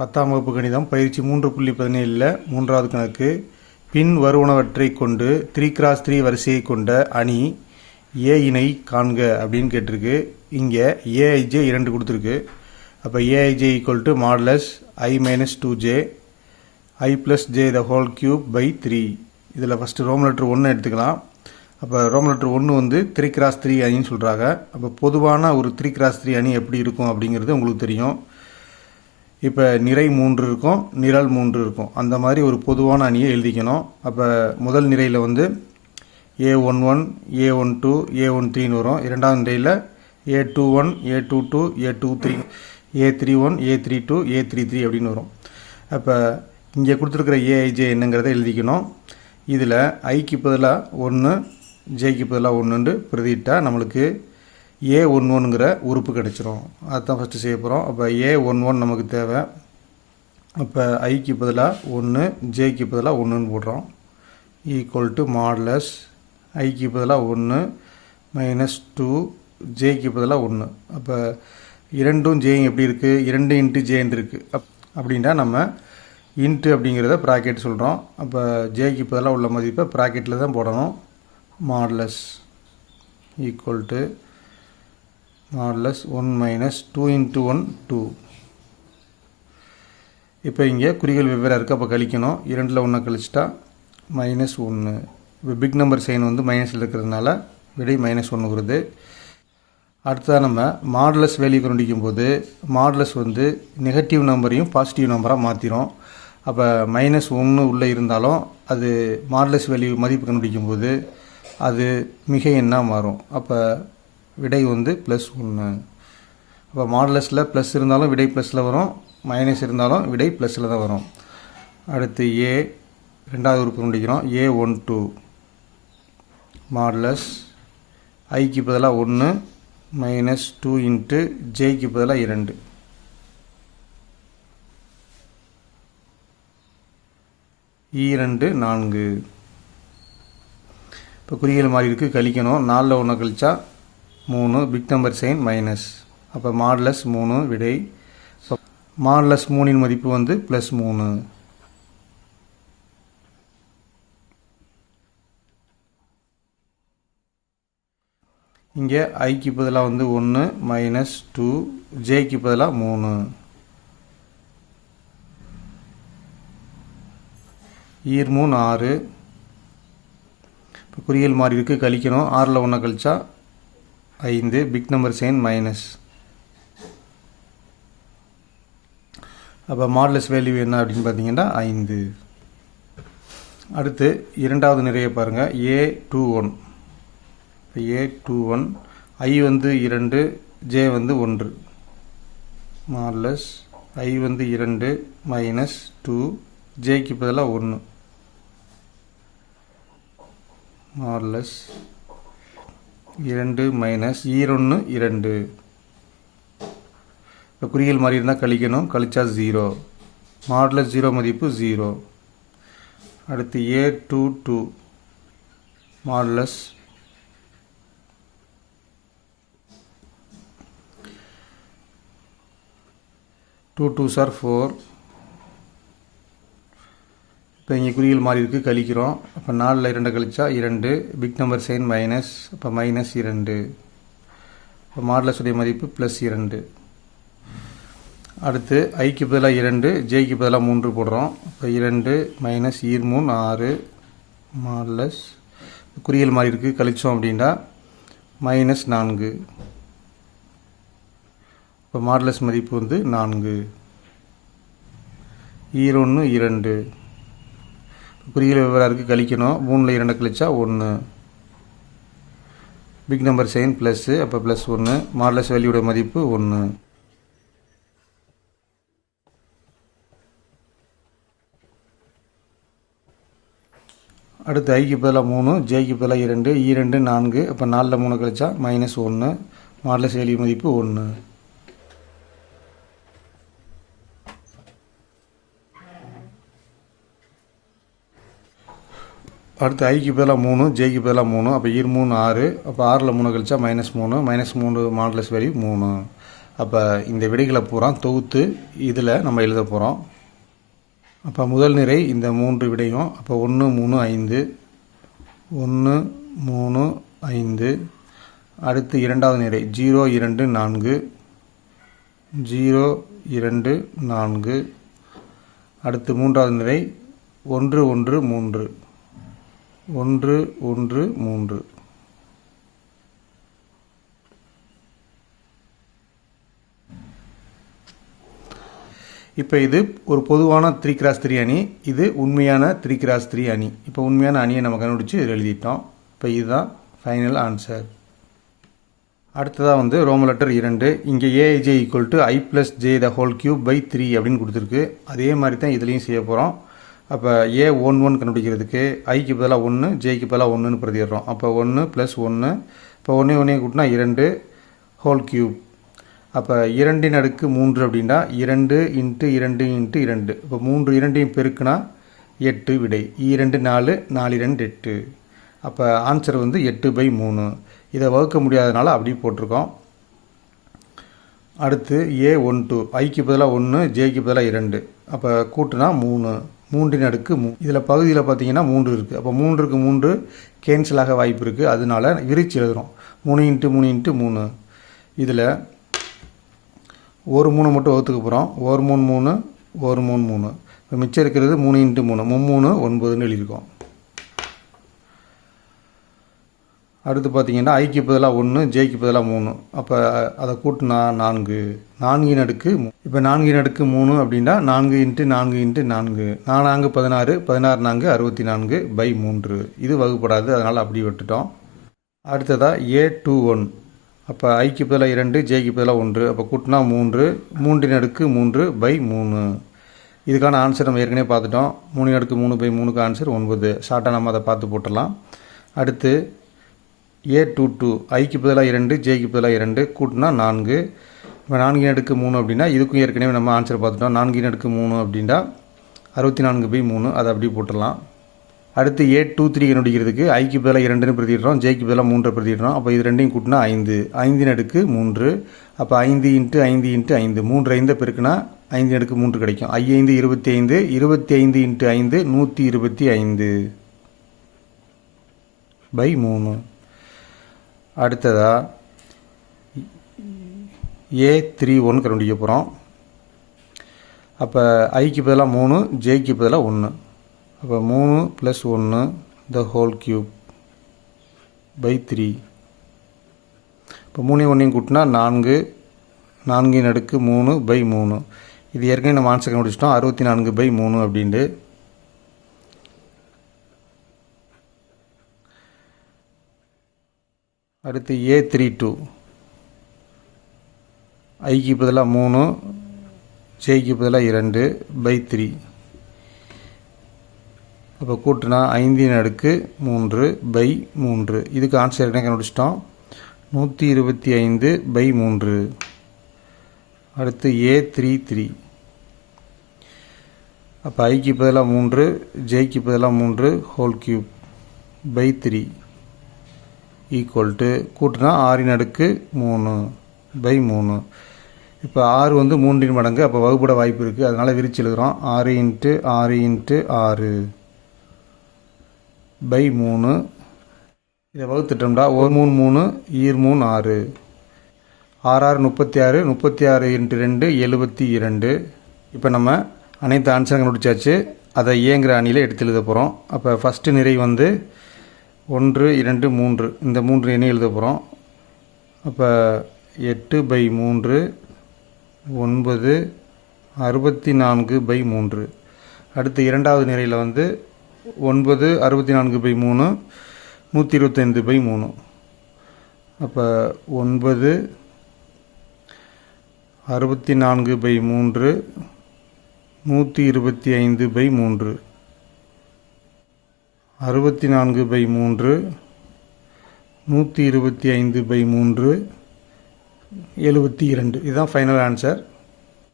10ஆம் வகுப்பு கணிதம் பயிற்சி 3.17 மூன்றாவது கணக்கு. பின் வருவனவற்றை கொண்டு 3x3 வரிசையை கொண்ட அணி ஏ இனை காண்க அப்படின்னு கேட்டிருக்கு. இங்கே ஏஐஜே 2 கொடுத்துருக்கு. அப்போ AIJ equal to modulus I - 2j I + j the whole cube by 3. இதில் ஃபஸ்ட்டு ரோம் லெட்டர் 1 எடுத்துக்கலாம். அப்போ ரோம் லெட்டர் 1 வந்து 3x3 அணின்னு சொல்கிறாங்க. அப்போ பொதுவான ஒரு 3x3 அணி எப்படி இருக்கும் அப்படிங்கிறது உங்களுக்கு தெரியும். இப்போ நிறை 3 இருக்கும், நிரல் 3 இருக்கும். அந்த மாதிரி ஒரு பொதுவான அணியை எழுதிக்கணும். அப்போ முதல் நிரையில் வந்து A11 A12 A13 வரும். இரண்டாவது நிரையில் A21 A22 A23 A31 A32 A33 அப்படின்னு வரும். அப்போ இங்கே கொடுத்துருக்கிற ஏஐஜே என்னங்கிறத எழுதிக்கணும். இதில் ஐக்கு பதிலாக 1 ஜேக்கு பதிலாக 1 பிரதிட்டால் நம்மளுக்கு A11ங்கிற உறுப்பு கிடச்சிரும். அதுதான் ஃபஸ்ட்டு செய்ய போகிறோம். அப்போ A11 நமக்கு தேவை. அப்போ ஐக்கு பதிலாக 1 ஜேக்கு பதிலாக 1 போடுறோம். ஈக்குவல் டு மாடுலஸ் ஐக்கு பதிலாக 1 - 2 ஜேக்கு பதிலாக 1. அப்போ 2ம் ஜேயும் எப்படி இருக்குது? 2 இன்ட்டு ஜேன்னு இருக்குது. அப்படின்னா நம்ம இன்ட்டு அப்படிங்கிறத ப்ராக்கெட் சொல்கிறோம். அப்போ ஜேக்கு பதிலாக உள்ள மதிப்பை ப்ராக்கெட்டில் தான் போடணும். Modulus equal to modulus 1 - 2 × 1 2. இப்போ இங்கே குறிகள் வெவ்வேறு இருக்குது. அப்போ கழிக்கணும். 2ல் 1 கழிச்சிட்டா -1. இப்போ பிக் நம்பர் சைன் வந்து மைனஸில் இருக்கிறதுனால விடை -1 வருது. அடுத்ததாக நம்ம மாடுலஸ் வேல்யூ கண்டுபிடிக்கும் போது மாடுலஸ் வந்து நெகட்டிவ் நம்பரையும் பாசிட்டிவ் நம்பராக மாற்றிடும். அப்போ -1 உள்ளே இருந்தாலும் அது மாடுலஸ் வேல்யூ மதிப்பு கண்டுபிடிக்கும் போது அது மிக எண்ணாக மாறும். அப்போ விடை வந்து +1. அப்போ மாடுலஸில் ப்ளஸ் இருந்தாலும் விடை ப்ளஸில் வரும், மைனஸ் இருந்தாலும் விடை ப்ளஸில் தான் வரும். அடுத்து ஏ ரெண்டாவது உறுப்பு கண்டுபிடிக்கிறோம். A12 மாடுலஸ் ஐக்கு பதிலாக 1 - 2 இன்ட்டு ஜேக்கு பதிலாக 2. E2 4. இப்போ குறிகள் மாறி இருக்குது, கழிக்கணும். 4ல் 1 கழிச்சா 3, பிக் நம்பர் சைன் மைனஸ். அப்போ மாடுலஸ் 3 விடை. மாடுலஸ் 3ன் மதிப்பு வந்து +3. இங்கே ஐக்கு பதிலாக வந்து 1 - 2 ஜேக்கு பதிலாக 3. E3 6. இப்போ குறிகள் மாறி இருக்குது, கழிக்கணும். 6ல் 1 கழிச்சா 5, பிக் நம்பர் சைன் மைனஸ். அப்போ மாடுலஸ் வேல்யூ என்ன அப்படின்னு பார்த்தீங்கன்னா 5. அடுத்து இரண்டாவது நிறைய பாருங்கள். A21. இப்போ A21 I வந்து 2 ஜே வந்து 1. மாடுலஸ் I வந்து 2 - 2 ஜேக்கு பதிலாக 1. Modulus 2 - E1 2. இப்போ குறிகள் மாதிரி இருந்தால் கழிக்கணும். கழிச்சா 0. மாடுலஸ் 0 மதிப்பு 0. அடுத்து A22 மாடுலஸ் 2 2s are 4. இப்போ இங்கே குறிகள் மாறி இருக்குது, கழிக்கிறோம். அப்போ 4ல் 2 கழிச்சா 2, பிக் நம்பர் சைன் மைனஸ். அப்போ -2. இப்போ மாடுலஸுடைய மதிப்பு +2. அடுத்து ஐக்கு பதிலாக 2 ஜேக்கு பதிலாக 3 போடுறோம். இப்போ 2 - E3 6 மாடுலஸ் குறிகள் மாறி இருக்குது, கழிச்சோம் அப்படின்னா -4. இப்போ மாடுலஸ் மதிப்பு வந்து 4. E1 2. குறிகள் வெவ்வேறு இருக்குது, கழிக்கணும். 3ல் 2 கழிச்சா 1, பிக் நம்பர் சைன் ப்ளஸ்ஸு. அப்போ +1. மாடுலஸ் வேல்யூட மதிப்பு 1. அடுத்து ஐக்கு பதிலாக 3 ஜேக்கு பதிலாக 2 E2 4. அப்போ 4ல் 3 கழிச்சா -1, மாடுலஸ் வேல்யூ மதிப்பு 1. அடுத்து ஐக்கு பதிலாக 3 ஜேக்கு பதிலாக 3. அப்போ E3 6. அப்போ 6ல் 3 கழிச்சா -3, -3 மாடுலஸ் வேல்யூ 3. அப்போ இந்த விடைகளை பூரா தொகுத்து இதில் நம்ம எழுத போகிறோம். அப்போ முதல் நிரை இந்த 3 விடையும். அப்போ 1 3 5 1 3 5. அடுத்து இரண்டாவது நிரை 0 2 4 0 2 4. அடுத்து மூன்றாவது நிரை 1 1 3 1 1 3. இப்போ இது ஒரு பொதுவான 3x3 அணி, இது உண்மையான 3x3 அணி. இப்போ உண்மையான அணியை நம்ம கண்டுபிடிச்சி இதில் எழுதிட்டோம். இப்போ இதுதான் ஃபைனல் ஆன்சர். அடுத்ததாக வந்து ரோமன் லெட்டர் 2. இங்கே ஏஐஜே ஈக்குவல் டு I+J⁴3 அப்படின்னு கொடுத்துருக்கு. அதே மாதிரி தான் இதுலேயும் செய்ய போகிறோம். அப்போ A11 கண்டுபிடிக்கிறதுக்கு ஐக்கு பதிலாக 1, ஜேக்கு பதிலாக 1ன்னு பிரதிடுறோம். அப்போ 1 + 1. இப்போ 1 1 கூட்டினா 2 3. அப்போ 2 ன் அடுக்கு 3 அப்படின்னா 2 × 2 × 2. இப்போ 3 2ஐயும் பெருக்குனா 8 விடை. 2 4 4 2 8. அப்போ ஆன்சர் வந்து 8/3. இதை வகுக்க முடியாதனால அப்படி போட்டிருக்கோம். அடுத்து A12 ஐக்கு பதிலாக 1, ஜேக்கு பதிலாக 2. அப்போ கூட்டுனா 3 3 ன் அடுக்கு 3. இதில் பகுதியில் பார்த்தீங்கன்னா 3 இருக்குது. அப்போ 3க்கு 3 கேன்சல் ஆக வாய்ப்பு இருக்குது. அதனால விரிச்சு எழுதுகிறோம். 3 × 3 × 3. இதில் ஒரு 3 மட்டும் வகுத்துக்க போகிறோம். 1 3 3 1 3 3. இப்போ மிச்சம் இருக்கிறது 3 × 3 3 9ன்னு எழுதியிருக்கோம். அடுத்து பார்த்தீங்கன்னா ஐக்கு பதிலாக 1, ஜேக்கு பதிலாக 3. அப்போ அதை கூட்டினா 4 4 ன் அடுக்கு 3. இப்போ 4 ன் அடுக்கு 3 அப்படின்னா 4 × 4 × 4 4 16 16 4 64/3. இது வகுப்படாது, அதனால் அப்படி விட்டுட்டோம். அடுத்ததாக A21. அப்போ ஐக்கு பதிலாக 2, ஜேக்கு பதிலாக 1. அப்போ கூட்டினா 3 3 ன் அடுக்கு 3/3. இதுக்கான ஆன்சர் நம்ம ஏற்கனவே பார்த்துட்டோம். 3 ன் அடுக்கு 3/3க்கு ஆன்சர் 9. ஷார்ட்டாக நம்ம அதை பார்த்து போட்டுடலாம். அடுத்து A22 ஐக்கு பதிலாக 2, ஜேக்கு பதிலாக 2. கூட்டினா 4. இப்போ 4 ன் அடுக்கு 3 அப்படின்னா இதுக்கும் ஏற்கனவே நம்ம ஆன்சர் பார்த்துட்டோம். 4 ன் அடுக்கு 3 அப்படின்னா 64/3. அதை அப்படி போட்டுடலாம். அடுத்து A23 கண்டுபிடிக்கிறதுக்கு ஐக்கு பதிலாக 2ன்னு பிரதிடுறோம், ஜேக்கு பதிலாக 3 பிரதிடுறோம். அப்போ இது ரெண்டையும் கூட்டினா 5 5 ன் அடுக்கு 3. அப்போ 5 × 5 × 5 3 5 பெருக்குனா 5 ன் அடுக்கு 3 கிடைக்கும். 5 25 25 × 5 125/3. அடுத்ததாக A31 கண்டுபிடிக்க போகிறோம். அப்போ ஐக்கு பதிலாக 3, ஜேக்கு பதிலாக 1. அப்போ 3 + 1/3/3. இப்போ 3 1 கூட்டினா 4 4 ன் அடுக்கு 3/3. இது ஏற்கனவே நம்ம ஆன்சர் கண்டுபிடிச்சிட்டோம் 64/3 அப்படின்ட்டு. அடுத்து A32 ஐக்கு பதிலாக 3, ஜேக்கு பதிலாக 2/3. அப்போ கூட்டினா 5 ன் அடுக்கு 3/3. இதுக்கு ஆன்சர் என்ன கண்டுபிடிச்சிட்டோம் 125/3. அடுத்து A33. அப்போ ஐக்கு பதிலாக 3, ஜேக்கு பதிலாக 3/3 ஈக்குவல் டு கூட்டினா 6 ன் அடுக்கு 3/3. இப்போ 6 வந்து 3 ன் மடங்கு. அப்போ வகுப்பட வாய்ப்பு இருக்குது, அதனால் விரிச்சு எழுதுகிறோம். 6 × 6 × 6/3. இதை வகுத்துட்டோம்டா 1 3 3 3 6 6 36 36 × 2 72. இப்போ நம்ம அனைத்து ஆன்சரும் கண்டுபிடிச்சாச்சு. அதை ஏங்கிற அணியில் எடுத்து எழுத போகிறோம். அப்போ ஃபஸ்ட்டு நிறை வந்து 1 2 3 இந்த 3 எண்ணை எழுத போகிறோம். அப்போ 8/3 9 64/3. அடுத்து இரண்டாவது நிரையில் வந்து 9 64/3 125/3. அப்போ 9 64/3 125/3 64/3 125/3 72. இதுதான் ஃபைனல் ஆன்சர்.